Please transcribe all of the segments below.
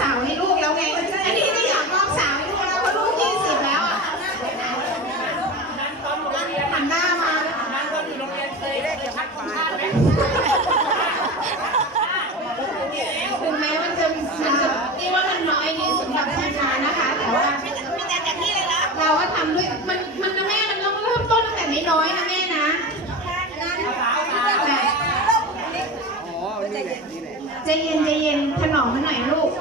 สาวให้ลูกแล้วไง อันนี้ไม่อยากมอบสาวให้ลูกแล้วเพราะลูกยี่สิบแล้วอะหันหน้ามานั่นอยู่โรงเรียนเคยได้จะพัดของชาติไหมถึงแม้มันจะมันจะนี่ว่ามันน้อยนิดสำหรับทีมงานนะคะ แต่ว่าก็ทำด้วยมันมันนะแม่มันต้องเริ่มต้นตั้งแต่น้อยๆนะแม่นะใจเย็นใจเย็นถนอมมันหน่อยลูกเ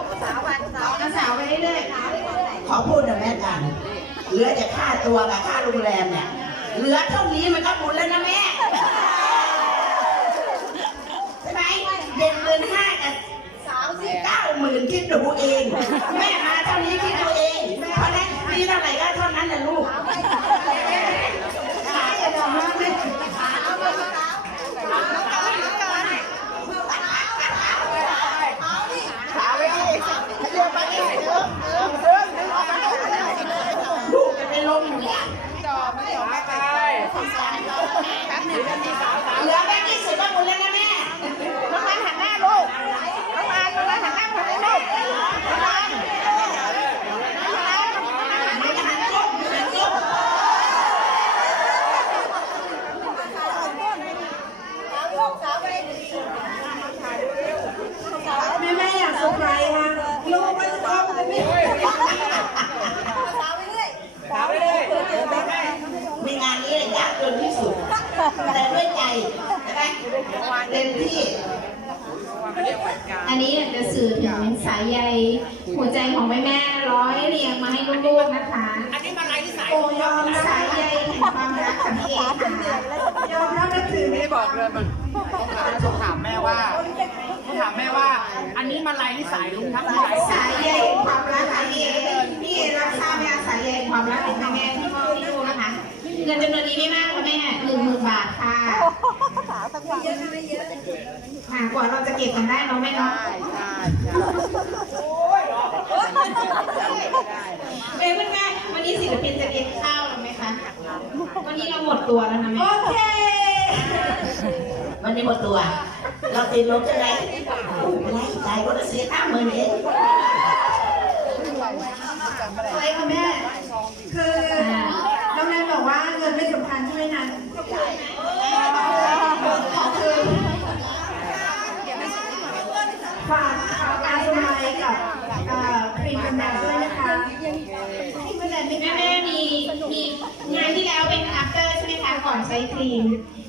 อาสาวไปเรื่อย ขอพูดนะแม่กัน เหลือจะค่าตัวกับค่าโรงแรมเนี่ยเหลือเท่านี้มันก็บุญแล้วนะแม่ใช่ไหมเด็กเดือนห้ากับสามสิบเก้าหมื่นคิดดูเอง แม่มาเท่านี้คิดดูเอง เพราะฉะนั้นมีเท่าไหร่ก็เท่านั้นแหละลูก ๆอย่าดอกมากเลย ลูก จะไปลงอยู่เนี่ยมาไปเหลือแม่กี่สิบก็บุญแล้วนะแม่ น้องมันหันหน้าลูกน้องมันน้องมันหันหน้าคนนี้ลูกน้องมัน ไม่หันลูกหันลูก แม่แม่อยากเซอร์ไพรส์ค่ะลูกไม่ชอบเลยแม่ ถามไปเลยไม่ไม่ ในงานนี้เลยยากจนที่สุด แต่ด้วยใจใช่ไหมเต็มที่ อันนี้จะสื่อถึงสายใยหัวใจของแม่แม่ๆร้อยเรียงมาให้ลูกๆนะคะอันนี้มันอะไรที่สายโอ้ยอมสายใยแห่งความรักกับพี่เอค่ะยอมรับนับถือไม่ได้บอกเลยมันต้องถามแม่ว่าต้องถามแม่ว่า อันนี้มันอะไรที่สายลุงครับสายใย นจำนวนนี้ไม่มากค่ะแม่หนึ่งหมื่นบาทค่ะค่ะกว่าเราจะเก็บกันได้เนาะแม่เนาะเอ้ยคุณแม่วันนี้ศิลปินจะเลี้ยงข้าวหรือไหมคะวันนี้เราหมดตัวแล้วนะแม่โอเค วันนี้หมดตัว เราติดลบจะไรไรใจก็จะเสียห้าหมื่นเอง เงินไม่สำคัญใช่ไหมนั้นขอคืนฝากฝากการสมัยกับครีมกันแดดด้วยนะคะครีมกันแดดแม่แม่มีมีงานที่แล้วเป็น after ใช่ไหมคะ ก่อนใช้ครีม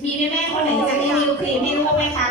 มีแม่แม่คนไหนจะรีวิวครีมให้ลูกไหมคะ